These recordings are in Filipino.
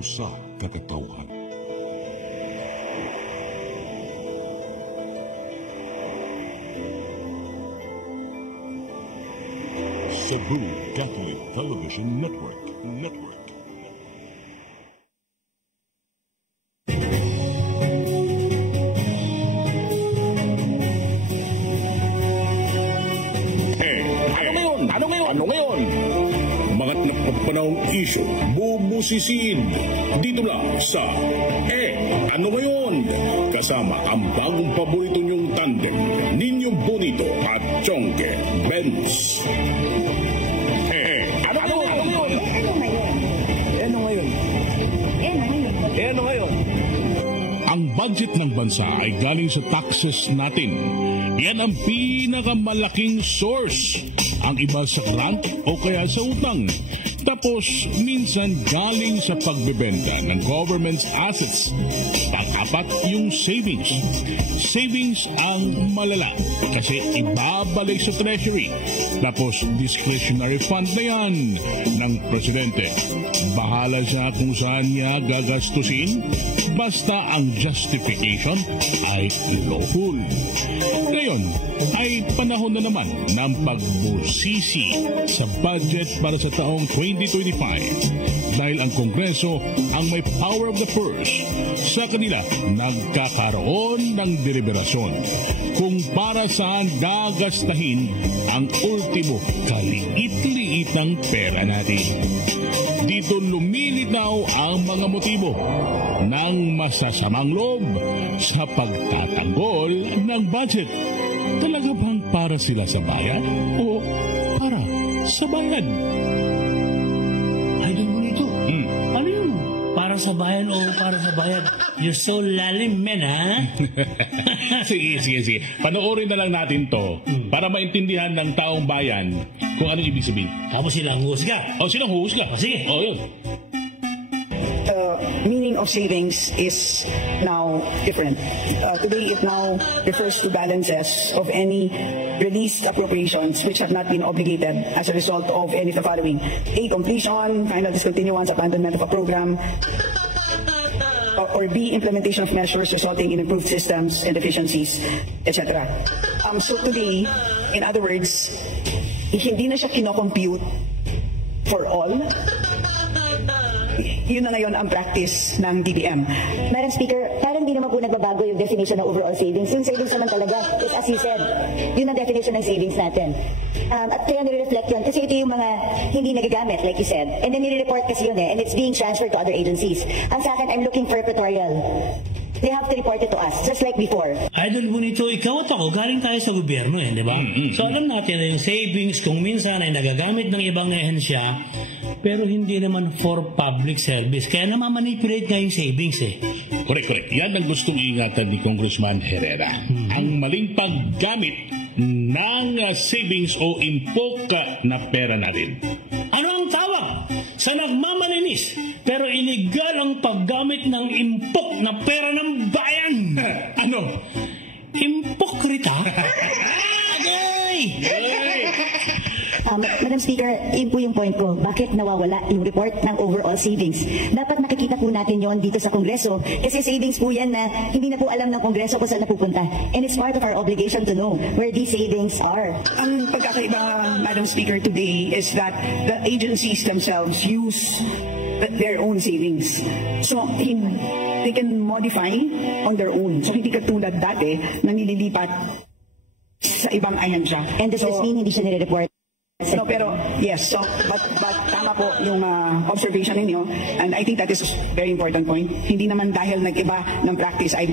usa ka katawhan. Cebu Catholic Television Network. Ano ngayon? Mga napagpanahong isyo, bubusisiin dito lang sa Ano Ngayon? Kasama ang bagong paborito niyong tandem, Ninyo Bonito at Chonke Benz. Ano ngayon? Ang budget ng bansa ay galing sa taxes natin. Yan ang pinakamalaking source. Ang iba sa grant o kaya sa utang. Tapos, minsan galing sa pagbebenta ng government's assets. Pang-apat, yung savings. Savings ang malala kasi ibabalik sa treasury. Tapos, discretionary fund na yan ng presidente. Bahala siya kung saan niya gagastusin. Basta ang justification ay lawful. Ngayon ay panahon na naman ng pagbusisi sa budget para sa taong 2025 dahil ang Kongreso ang may power of the purse. Sa kanila, nagkakaroon ng deliberasyon kung para saan gagastahin ang ultimo kaliit-liit ng pera natin. Dito lumilitaw ang mga motibo ng masasamang loob sa pagtatanggol ng budget. Talaga bang para sila sa bayan o para sa bayan? Idol mo nito. Ano yun? Para sa bayan o para sa bayan? You're so lalim, men, ha? Sige. Panoorin na lang natin to para maintindihan ng taong bayan kung anong ibig sabihin. Tapos silang husga. Silang husga. Sige. Yun. Meaning of savings is now different. Today, it now refers to balances of any released appropriations which have not been obligated as a result of any of the following: A, completion, final discontinuance, abandonment of a program, or B, implementation of measures resulting in improved systems and efficiencies, etc. So today, in other words, hindi na siya kinocompute for all. Yun na ngayon ang practice ng DBM. Madam Speaker, parang di naman po nagbabago yung definition ng overall savings. Yung savings naman talaga is, as you said, yun ang definition ng savings natin. At kaya nire-reflect yun kasi ito yung mga hindi nagagamit, like you said. And then nire-report kasi yun and it's being transferred to other agencies. Ang sa akin, I'm looking for repertorial. They have to report it to us, just like before. Idol Bonito, ikaw at ako, galing tayo sa gobyerno, di ba? So alam natin na yung savings kung minsan ay nagagamit ng ibang ehensya, pero hindi naman for public service. Kaya namamanipulate nga yung savings Correct. Yan ang gustong ingatan ni Congressman Herrera. Ang maling paggamit ng savings o impok na pera natin. Ano ang tawag sa nagmamalinis pero illegal ang paggamit ng impok na pera ng bayan? Ano? Impokrita? Agay! Madam Speaker, yun po yung point ko. Bakit nawawala yung report ng overall savings? Dapat nakikita po natin yon dito sa Kongreso. Kasi savings po yan na hindi na po alam ng Kongreso kung saan napupunta. And it's part of our obligation to know where these savings are. Ang pagkakaiba, Madam Speaker, today is that the agencies themselves use their own savings. So, they can modify on their own. So, hindi katulad dati na nililipat sa ibang ahensya. And does this mean hindi siya nire-report? No, pero yes, so, but tama po yung observation ninyo, and I think that is a very important point. Hindi naman dahil nag-iba ng practice ay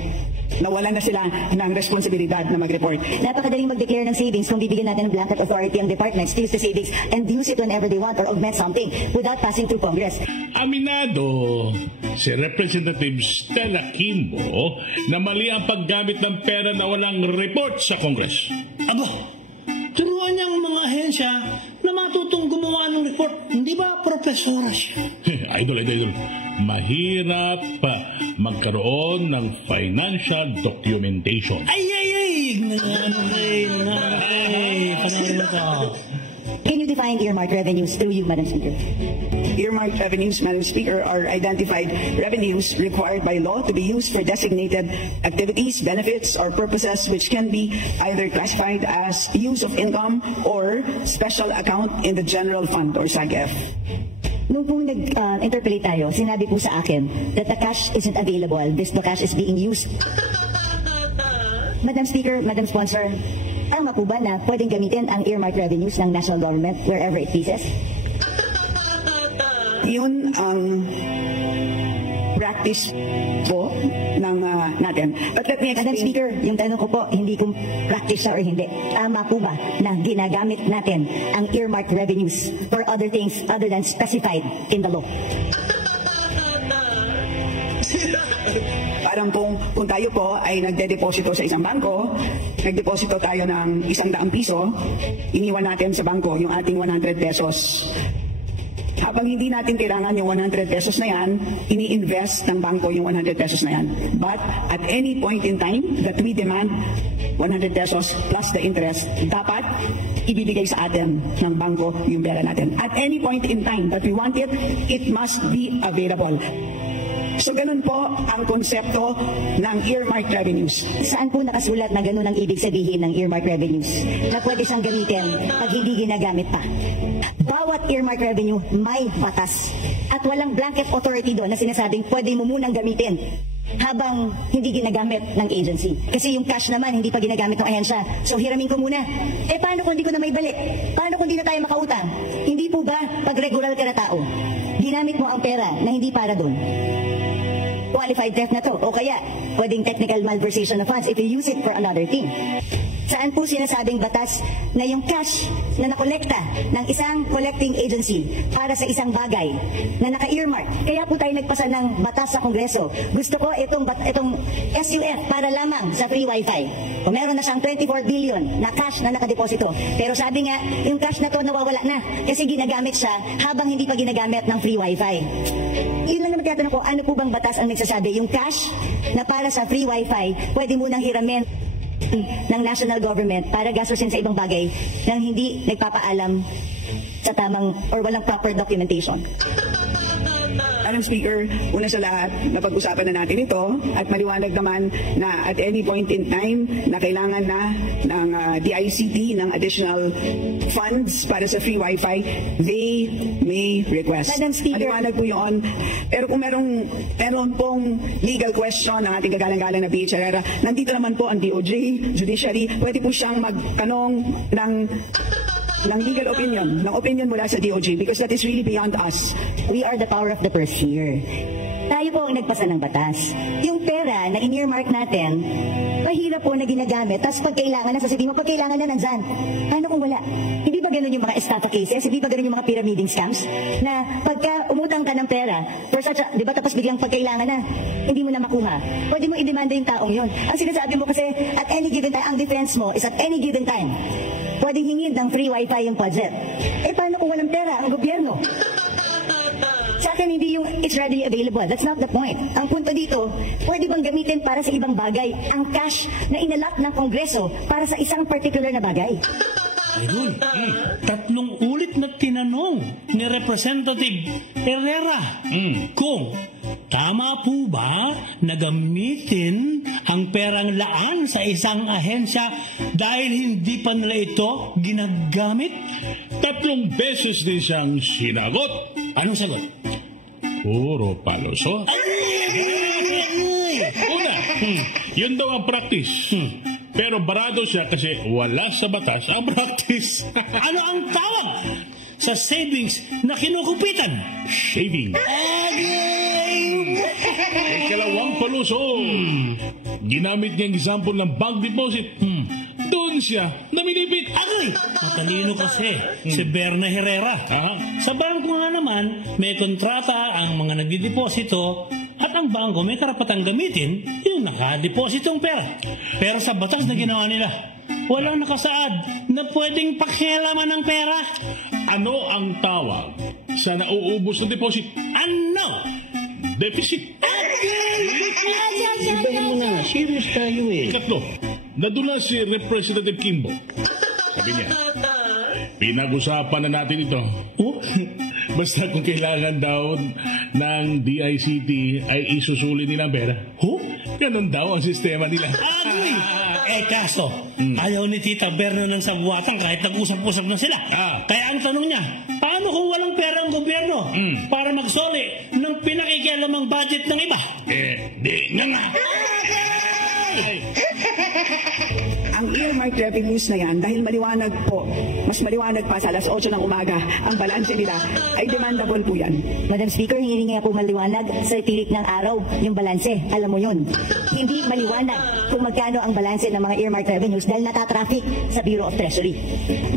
nawalan na sila ng responsibilidad na mag-report. Napakadaling mag-declare ng savings kung bibigyan natin ng blanket authority ang departments to use the savings and use it whenever they want or augment something without passing through Congress. Aminado si Representative Stella Kimbo na mali ang paggamit ng pera na walang report sa Congress. Aba, turuan niya ang mga ahensya na matutong gumawa ng report. Hindi ba profesora siya? Idol. Mahirap magkaroon ng financial documentation. Panalo ka. Can you define earmark revenues through you, Madam Speaker? Earmarked revenues, Madam Speaker, are identified revenues required by law to be used for designated activities, benefits, or purposes which can be either classified as use of income or special account in the general fund or SAGF. Nung po nag-interpolate tayo, sinabi po sa akin that the cash isn't available. The cash is being used. Madam Speaker, Madam Sponsor, tama po ba na pwedeng gamitin ang earmarked revenues ng national government wherever it pleases? Yun ang practice po ng natin. But let me Madam explain. Speaker, yung tanong ko po, hindi kung practice siya or hindi. Tama po ba na ginagamit natin ang earmarked revenues for other things other than specified in the law? Parang kung tayo po ay nagde-deposito sa isang bangko, nagdeposito tayo ng 100 piso, iniwan natin sa bangko yung ating 100 pesos. Habang hindi natin kailangan yung 100 pesos na yan, ini-invest ng bangko yung 100 pesos na yan. But at any point in time that we demand 100 pesos plus the interest, dapat ibibigay sa atin ng bangko yung pera natin. At any point in time that we want it, it must be available. So ganun po ang konsepto ng earmarked revenues. Saan po nakasulat na ganun ang ibig sabihin ng earmarked revenues? Na pwede siyang gamitin pag hindi ginagamit pa. Bawat earmarked revenue may batas. At walang blanket authority doon na sinasabing pwede mo munang gamitin habang hindi ginagamit ng agency. Kasi yung cash naman hindi pa ginagamit ng ahensya. So hiramin ko muna. Paano kung hindi ko na may balik? Paano kung hindi na tayo makautang? Hindi po ba pag regular ka na tao, ginamit mo ang pera na hindi para doon? Qualified theft na to. O kaya, pwedeng technical malversation of funds if you use it for another thing. Saan po sinasabing batas na yung cash na nakolekta ng isang collecting agency para sa isang bagay na naka-earmark? Kaya po tayo nagpasa ng batas sa Kongreso. Gusto ko itong SUF para lamang sa free wifi. Kung meron na siyang 24 billion na cash na nakadeposito. Pero sabi nga, yung cash na to nawawala na kasi ginagamit siya habang hindi pa ginagamit ng free wifi. Yun lang naman tinatanong ko, ano po bang batas ang nagsasabi? Yung cash na para sa free wifi, pwede munang hiramin ng national government para gastusin sa ibang bagay nang hindi nagpapaalam sa tamang or walang proper documentation. Madam Speaker, una sa lahat, napag-usapan na natin ito at maliwanag naman na at any point in time na kailangan na ng DICT ng additional funds para sa free wifi, they may request. Madam Speaker. Maliwanag po yun. Pero kung meron pong legal question ng ating kagalang-galang na PH Herrera, nandito naman po ang DOJ, Judiciary, pwede po siyang magtanong ng legal opinion, ng opinion mula sa DOJ because that is really beyond us. We are the power of the purse here. Tayo po ang nagpasa ng batas. Yung pera na in-earmark natin, mahirap po na ginagamit. Tapos pag kailangan na, sasabihin mo, pag kailangan na nandyan. Paano kung wala? Hindi ba ganun yung mga estafa cases? Hindi ba ganun yung mga pyramiding scams? Na pagka umutang ka ng pera, for such a, di ba tapos biglang pag kailangan na, hindi mo na makuha. Pwede mo i-demanda yung taong yun. Ang sinasabi mo kasi, at any given time, ang defense mo is at any given time, pwedeng hingin ng free wifi yung budget. Paano kung walang pera ang gobyerno? Sa akin, hindi yung it's readily available. That's not the point. Ang punto dito, pwede bang gamitin para sa ibang bagay ang cash na inalak ng Kongreso para sa isang particular na bagay? Idol, tatlong ulit na tinanong ni Representative Herrera kung tama po ba na gamitin ang perang laan sa isang ahensya dahil hindi pa nila ito ginagamit? 3 beses din siyang sinagot. Anong sagot? Puro palusot. Una, yun daw ang practice. Pero barado siya kasi wala sa batas ang practice. Ano ang tawag sa savings na kinukupitan? Shaving. Ikalawang palusot. Ginamit niya ang example ng bank deposit. Doon siya namilipit. Agay! Matalino kasi si Berna Herrera. Sa bangko nga naman, may kontrata ang mga nagdideposito at ang bangko may karapatang gamitin yung nakadepositong pera. Pero sa batas na ginawa nila, walang nakasaad na pwedeng pakialaman ng pera. Ano ang tawag sa nauubos na deposit? Ano? Deficit. Ibahin mo na, serious tayo eh. Ikatlo, nadula si Representative Kimbo. Sabi niya, pinag-usapan na natin ito. Basta kung kailangan daw ng DICT ay isusuli nila ang pera. Ganun daw ang sistema nila. Agree. Kaso, ayaw ni Tita Berna ng sabuatan kahit nag-usap-usap na sila. Kaya ang tanong niya, paano kung walang pera ang gobyerno para magsoli ng pinakikialamang budget ng iba? Di nga. Ang earmark revenues na yan, dahil maliwanag po, mas maliwanag pa sa alas 8 ng umaga, ang balanse nila ay demandable po yan. Madam Speaker, hindi nga po maliwanag sa tilik ng araw yung balanse. Alam mo yun. Hindi maliwanag kung magkano ang balanse ng mga earmark revenues dahil natatraffic sa Bureau of Treasury.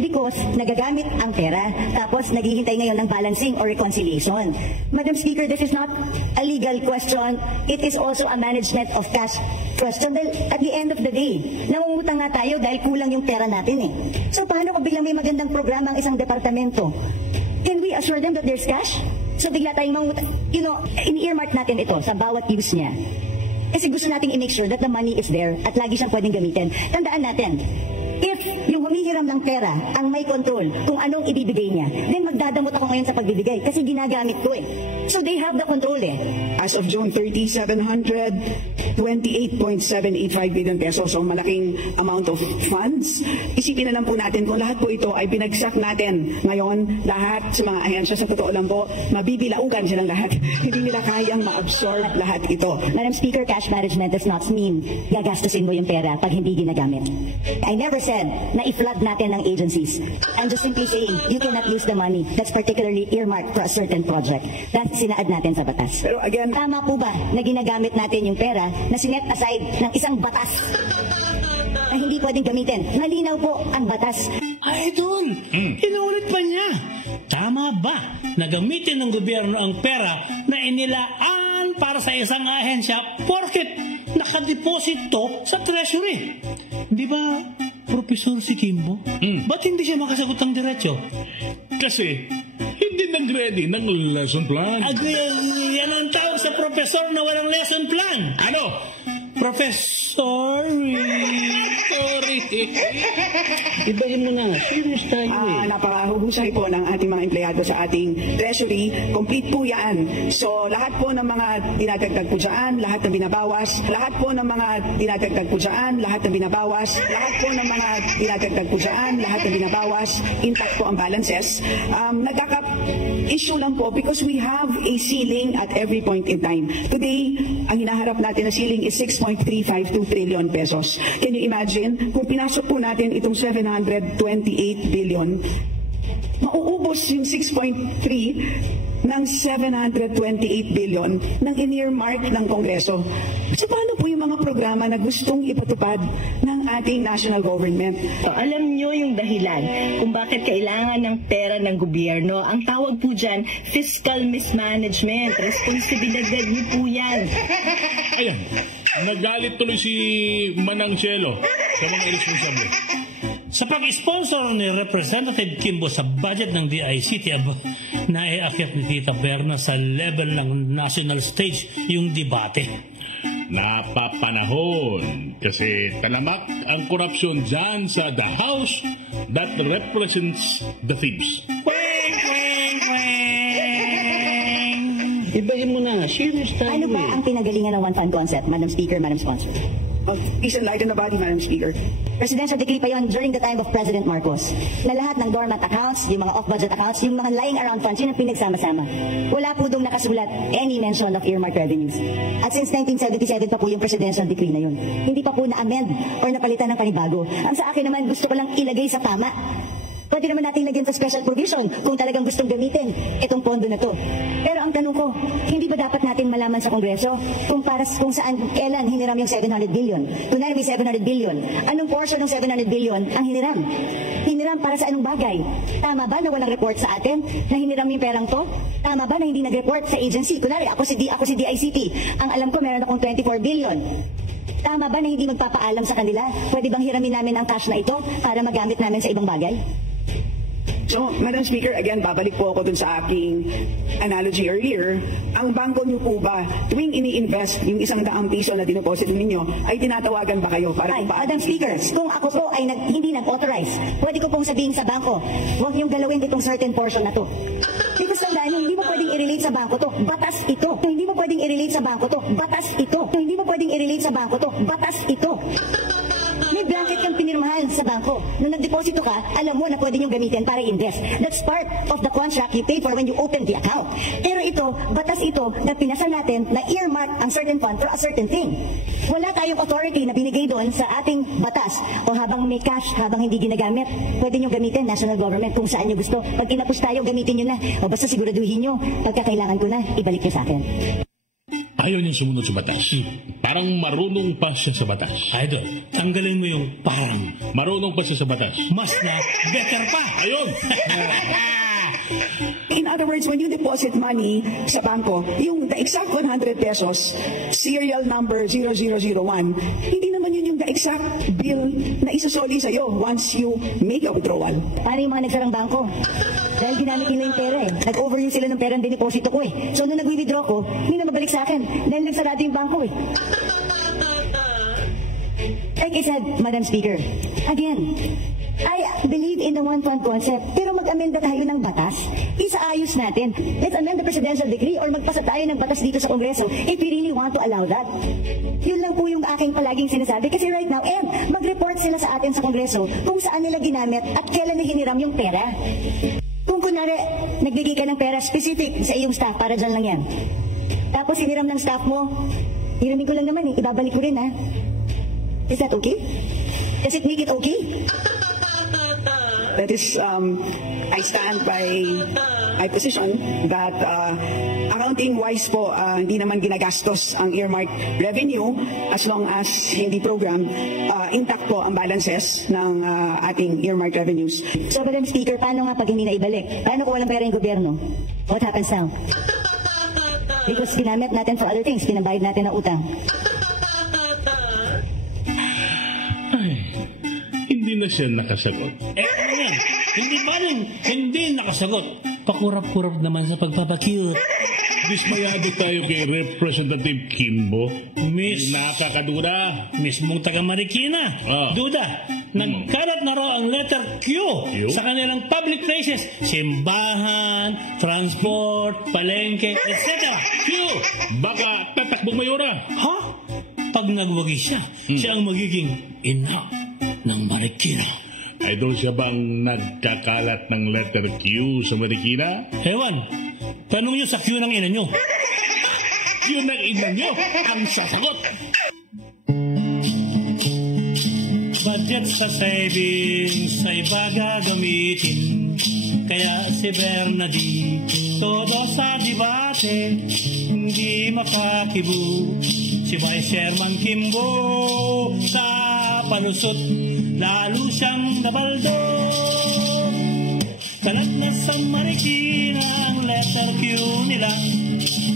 Because nagagamit ang pera tapos naghihintay ngayon ng balancing or reconciliation. Madam Speaker, this is not a legal question. It is also a management of cash question. Dahil at the end of the day, nangungutang nga tayo dahil kulang yung pera natin eh. So paano kung biglang may magandang programa ang isang departamento? Can we assure them that there's cash? So bigla tayong mangutang. You know, in-earmark natin ito sa bawat use niya. Kasi gusto nating i-make sure that the money is there at lagi siyang pwedeng gamitin. Tandaan natin, if yung humihiram ng pera ang may control kung anong ibibigay niya, then magdadamot ako ngayon sa pagbibigay kasi ginagamit ko eh. So they have the control eh. As of June 30, 728.785 billion pesos. So malaking amount of funds. Isipin na lang po natin kung lahat po ito ay binagsak natin ngayon, lahat sa mga ahensya, sa totoo lang po, mabibilaugan silang lahat. Hindi nila kayang ma-absorb lahat ito. Madam Speaker, cash management does not mean gagastusin mo yung pera pag hindi ginagamit. I never said na i-flood natin ng agencies. I'm just simply saying you cannot use the money that's particularly earmarked for a certain project. That's sinaad natin sa batas. Pero again, tama po ba na ginagamit natin yung pera na sinet aside ng isang batas na hindi pwedeng gamitin? Malinaw po ang batas. Idol, inuulit pa niya. Tama ba na gamitin ng gobyerno ang pera na inilaan para sa isang ahensya porket nakadeposito sa treasury? Di ba, Professor si Kimbo? Ba't hindi siya makasagot ng diretso? Kasi hindi nag-ready ng lesson plan. Yan ang tawag sa professor na walang lesson plan. Ano? Professor. Sorry. Ibahin mo na. Serious tayo eh. Napakahusay po ng ating mga empleyado sa ating treasury. Complete po yan. So lahat po ng mga dinadagdag po dyan, lahat na binabawas, lahat po ng mga dinadagdag po dyan, lahat na binabawas, lahat po ng mga dinadagdag po dyan, lahat na binabawas, intact po ang balances. Nagkaka-issue lang po because we have a ceiling at every point in time. Today, ang hinaharap natin na ceiling is 6.352 trillion pesos. Can you imagine? Kung pinasok po natin itong 728 billion, mauubos yung 6.3 ng 728 billion ng in-earmark ng Kongreso. So paano po yung mga programa na gustong ipatupad ng ating national government? So, alam nyo yung dahilan kung bakit kailangan ng pera ng gobyerno. Ang tawag po dyan, fiscal mismanagement. Responsibilidad niyo po yan. Ayan, nagalit tuloy si Manang Cielo sa mga irresponsible. Sa pag-sponsor ni Representative Kimbo sa budget ng DICT, naiakyat ni Tita Berna sa level ng national stage yung debate. Napapanahon kasi talamak ang korupsyon dyan sa the house that represents the thieves. Ibahin mo na, serious tayo Ano ba ang pinagalingan ng one-fund concept, Madam Speaker, Madam Sponsor? Please enlighten the body, Madam Speaker. Presidential decree pa yon during the time of President Marcos na lahat ng dormant accounts, yung mga off-budget accounts, yung mga lying around funds, yun ang pinagsama-sama. Wala po doon nakasulat any mention of earmark revenues. At since 1977 pa po yung presidential decree na yun. Hindi pa po na-amend or napalitan ng panibago. Ang sa akin naman, gusto ko lang ilagay sa tama. Pwede naman natin lagyan sa special provision kung talagang gustong gamitin itong pondo na to. Pero ang tanong ko, hindi ba dapat natin malaman sa Kongreso kung saan, kailan hiniram yung 700 billion? Kunwari may 700 billion. Anong portion ng 700 billion ang hiniram? Hiniram para sa anong bagay? Tama ba na walang report sa atin na hiniram yung perang to? Tama ba na hindi nag-report sa agency? Kunwari, ako si DICT. Ang alam ko, meron akong 24 billion. Tama ba na hindi magpapaalam sa kanila? Pwede bang hiramin namin ang cash na ito para magamit namin sa ibang bagay? So, Madam Speaker, again, babalik po ako dun sa aking analogy earlier. Ang bangko niyo po ba, tuwing ini-invest yung 100 piso na dinoposit ninyo, ay tinatawagan ba kayo para Madam Speaker, kung ako po ay hindi nag-authorize, pwede ko pong sabihin sa bangko, huwag niyong galawin itong certain portion na to. Because tandaan i-relate sa bangko to. Batas ito. Hindi mo pwedeng i-relate sa bangko to. Batas ito. Hindi mo pwedeng i-relate sa bangko to. Batas ito. May blanket kang pinirmahan sa bangko. Nung nagdeposito ka, alam mo na pwede niyong gamitin para invest. That's part of the contract you pay for when you open the account. Pero ito, batas ito na pinasa natin na earmark ang certain fund for a certain thing. Wala tayong authority na binigay doon sa ating batas. O habang may cash, habang hindi ginagamit, pwede niyong gamitin, national government, kung saan niyo gusto. Pag tinapos tayo, gamitin niyo na. O basta siguraduhin niyo, pagka kailangan ko na, ibalik niyo sa akin. Ayaw niyang sumunod sa batas. Parang marunong pa siya sa batas. Idol, tanggalin mo yung parang. Marunong pa siya sa batas. Mas na better pa. Ayun! In other words, when you deposit money sa bangko, yung the exact 100 pesos, serial number 0001, hindi naman yun yung the exact bill na isasoli sa'yo once you make a withdrawal. Paano yung mga nagsarang bangko? Dahil ginamit nila yung pera eh. Nag-overuse sila ng pera ng dineposito ko eh. So nung nag-withdraw ko, hindi na mabalik sa akin. Dahil nagsarado yung bangko eh. Like I said, Madam Speaker, again, I believe in the one fund concept, pero mag-amenda tayo ng batas, isaayos natin. Let's amend the presidential decree or magpasa tayo ng batas dito sa Kongreso if we really want to allow that. Yun lang po yung aking palaging sinasabi. Kasi right now, mag-report sila sa atin sa Kongreso kung saan nila ginamit at kailan na hiniram yung pera. Kung kunwari, nagbigay ka ng pera specific sa iyong staff, para dyan lang yan. Tapos hiniram ng staff mo, hiramin ko lang naman eh, ibabalik ko rin ha. Is that okay? Does it make it okay? That is, I stand by my position that accounting-wise po, hindi naman ginagastos ang earmark revenue as long as hindi program, intact po ang balances ng ating earmark revenues. So, Madam Speaker, paano nga pag hindi na ibalik? Paano kung walang pera yung gobyerno? What happens now? Because ginamit natin for other things, pinabayad natin ng utang. Hindi na siya nakasagot. Ano yan? Hindi nakasagot. Pakurap-kurap naman sa pagpapakute. Dismayado tayo kay Representative Kimbo. Nakakadura. Mismong taga Marikina. Duda, nagkalat na raw ang letter Q sa kanilang public places. Simbahan, transport, palengke, etc. Q! Baka tatakbong mayora. Ha? Pag nagwagi siya, siya ang magiging ina ng Marikina. Idol, siya bang nagkakalat ng letter Q sa Marikina? Ewan, tanong nyo sa Q ng ina nyo. Q ng ina nyo ang sasagot. Budget sa savings ay iba gagamitin. Kaya si Bernadine, todo sa debate, hindi makakibu. Si Vice Chairman Kimbo, sa palusot, lalo siyang nabaldo. Kalat na sa Marikina ang letter Q nila.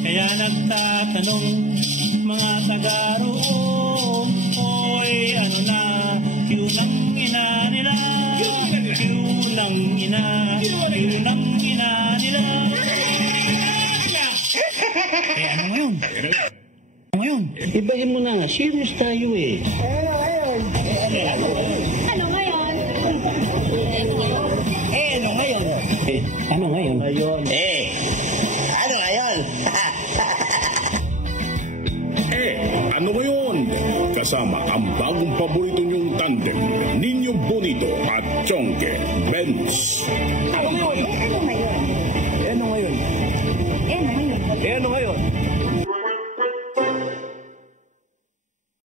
Kaya nagtatanong mga taga-roon, oy, ano na, Q ng ina nila. Q ng ina, Q ng ina nila. Kaya ano ngayon? Ngayon? Ibahin mo na nga, serious tayo eh. Ano ngayon? Ano ngayon? Ano ngayon? Ano ngayon? Kasama ang bagong paborito niyong tandem, Nino Bonito at Chonke Benz. Ano ngayon?